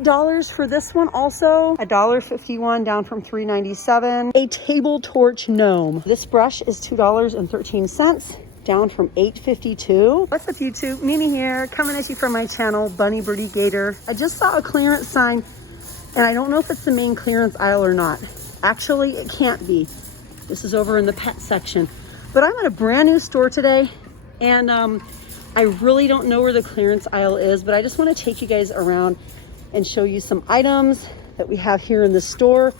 $8 for this one also. $1.51 down from $3.97. A table torch gnome. This brush is $2.13. Down from $8.52. What's up YouTube? Mimi here, coming at you from my channel, Bunny Birdy Gator. I just saw a clearance sign and I don't know if it's the main clearance aisle or not. Actually, it can't be. This is over in the pet section. But I'm at a brand new store today and I really don't know where the clearance aisle is, but I just want to take you guys around and show you some items that we have here in the store.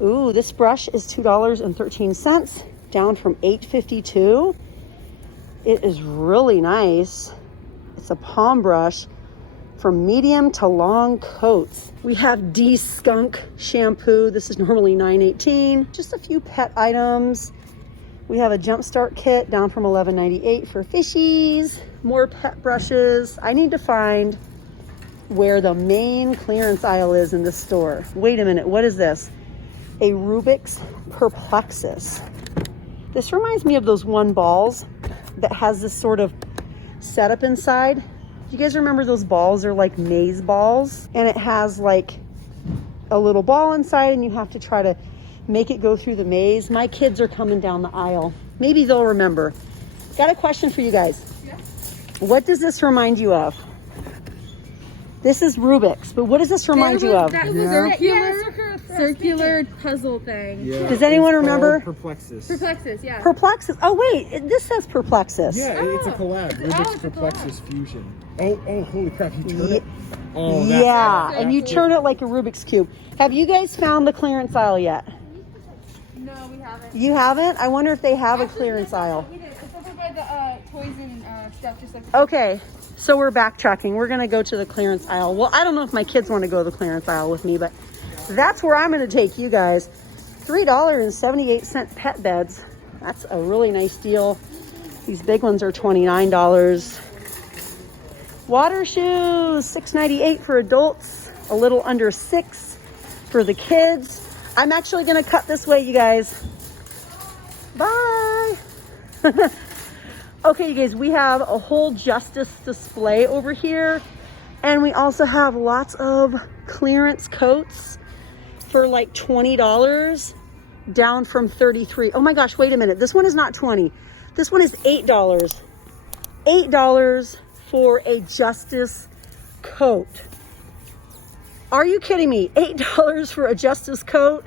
Ooh, this brush is $2.13, down from $8.52. It is really nice. It's a palm brush for medium to long coats. We have De-Skunk shampoo. This is normally $9.18. Just a few pet items. We have a Jumpstart kit down from $11.98 for fishies. More pet brushes. I need to find where the main clearance aisle is in this store. Wait a minute, what is this? A Rubik's Perplexus. This reminds me of those one balls that has this sort of setup inside. Do you guys remember those balls? They're like maze balls, and it has like a little ball inside and you have to try to make it go through the maze. My kids are coming down the aisle. Maybe they'll remember. Got a question for you guys. Yeah. What does this remind you of? This is Rubik's, but what does this remind you of? That circular puzzle thing. Yeah. Does anyone remember? Perplexus. Perplexus, yeah. Perplexus. Oh wait, this says Perplexus. Yeah, it's a collab. Rubik's Perplexus Fusion. Oh, holy crap! You turn it. Oh, yeah, and you turn it like a Rubik's Cube. Have you guys found the clearance aisle yet? No, we haven't. You haven't? I wonder if they have a clearance aisle. We did. It's over by the toys and stuff, just like. Okay, so we're backtracking. We're gonna go to the clearance aisle. Well, I don't know if my kids want to go to the clearance aisle with me, but that's where I'm gonna take you guys. $3.78 pet beds. That's a really nice deal. These big ones are $29. Water shoes, $6.98 for adults, a little under $6 for the kids. I'm actually gonna cut this way, you guys. Bye. Okay, you guys, we have a whole Justice display over here. And we also have lots of clearance coats for like $20, down from $33. Oh my gosh, wait a minute. This one is not $20. This one is $8. $8 for a Justice coat. Are you kidding me? $8 for a Justice coat?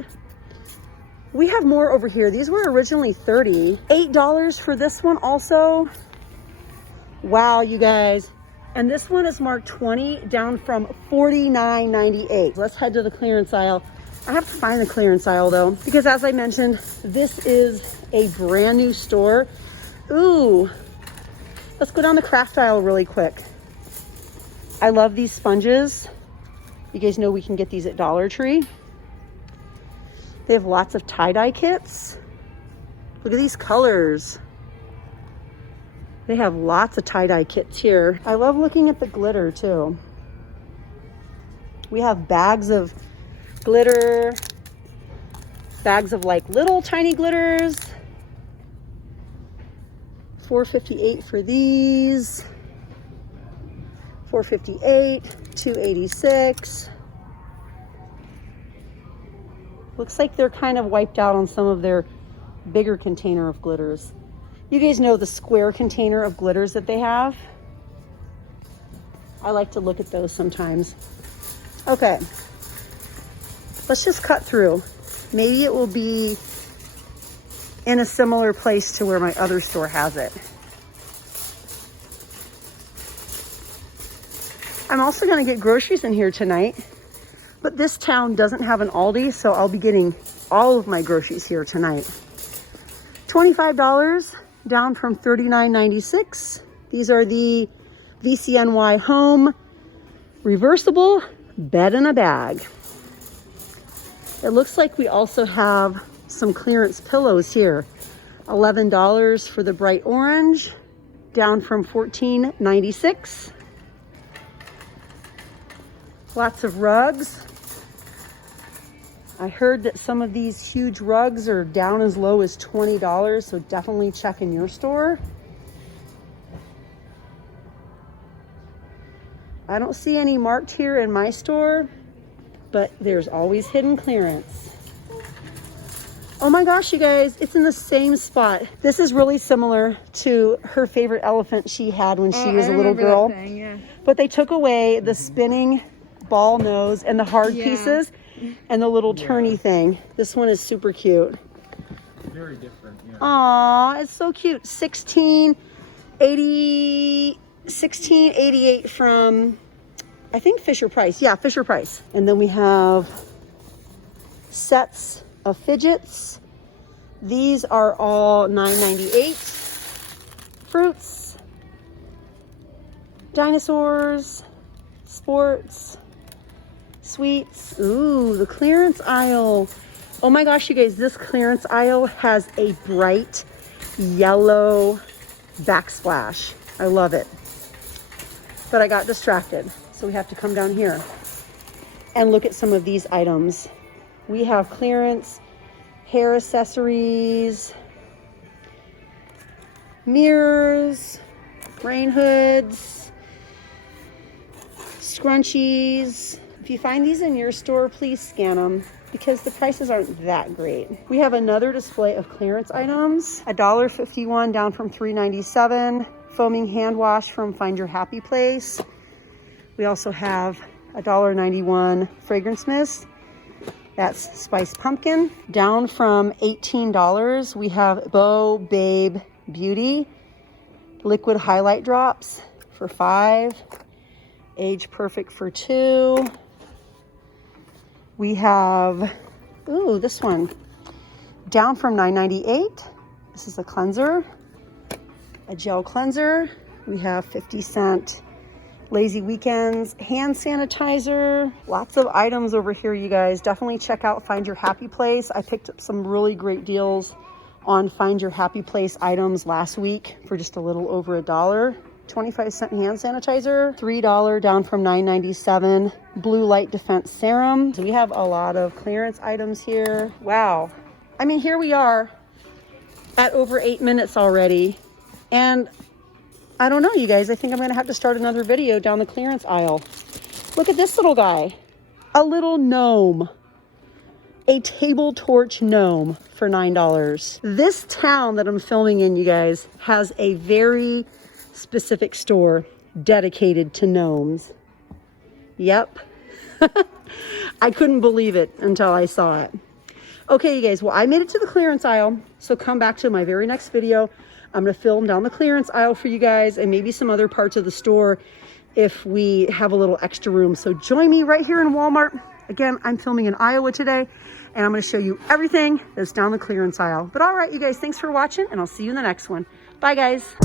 We have more over here. These were originally $30. $8 for this one also. Wow, you guys. And this one is marked 20, down from $49.98. Let's head to the clearance aisle. I have to find the clearance aisle though, because as I mentioned, this is a brand new store. Ooh, let's go down the craft aisle really quick. I love these sponges. You guys know we can get these at Dollar Tree. They have lots of tie-dye kits. Look at these colors. They have lots of tie-dye kits here. I love looking at the glitter too. We have bags of glitter, bags of like little tiny glitters. $4.58 for these. $4.58, $2.86. Looks like they're kind of wiped out on some of their bigger container of glitters. You guys know the square container of glitters that they have? I like to look at those sometimes. Okay, let's just cut through. Maybe it will be in a similar place to where my other store has it. I'm also gonna get groceries in here tonight, but this town doesn't have an Aldi, so I'll be getting all of my groceries here tonight. $25, down from $39.96. These are the VCNY Home reversible bed in a bag. It looks like we also have some clearance pillows here. $11 for the bright orange, down from $14.96. Lots of rugs. I heard that some of these huge rugs are down as low as $20, so definitely check in your store. I don't see any marked here in my store, but there's always hidden clearance. Oh my gosh, you guys, it's in the same spot. This is really similar to her favorite elephant she had when she was a little girl. Thing, yeah. But they took away the spinning ball nose and the hard pieces and the little turny thing. This one is super cute. Very different. Yeah. Aw, it's so cute. 1688 from, I think, Fisher Price. Yeah, Fisher Price. And then we have sets of fidgets. These are all $9.98. Fruits, dinosaurs, sports, sweets. Ooh, the clearance aisle. Oh my gosh, you guys, this clearance aisle has a bright yellow backsplash. I love it. But I got distracted, so we have to come down here and look at some of these items. We have clearance, hair accessories, mirrors, rain hoods, scrunchies. If you find these in your store, please scan them because the prices aren't that great. We have another display of clearance items. $1.51 down from $3.97. Foaming hand wash from Find Your Happy Place. We also have $1.91 fragrance mist. That's spiced pumpkin. Down from $18, we have Beau Babe Beauty liquid highlight drops for $5. Age Perfect for $2. We have, ooh, this one. Down from $9.98. This is a cleanser, a gel cleanser. We have 50-cent Lazy Weekends hand sanitizer. Lots of items over here, you guys. Definitely check out Find Your Happy Place. I picked up some really great deals on Find Your Happy Place items last week for just a little over $1. 25-cent hand sanitizer, $3 down from $9.97. Blue Light Defense Serum. So we have a lot of clearance items here. Wow. I mean, here we are at over 8 minutes already. And I don't know, you guys. I think I'm going to have to start another video down the clearance aisle. Look at this little guy. A little gnome. A table torch gnome for $9. This town that I'm filming in, you guys, has a very specific store dedicated to gnomes. Yep. I couldn't believe it until I saw it. Okay, you guys, well, I made it to the clearance aisle, so come back to my very next video. I'm going to film down the clearance aisle for you guys and maybe some other parts of the store if we have a little extra room. So join me right here in Walmart. Again, I'm filming in Iowa today, and I'm going to show you everything that's down the clearance aisle. But all right, you guys, thanks for watching, and I'll see you in the next one. Bye, guys.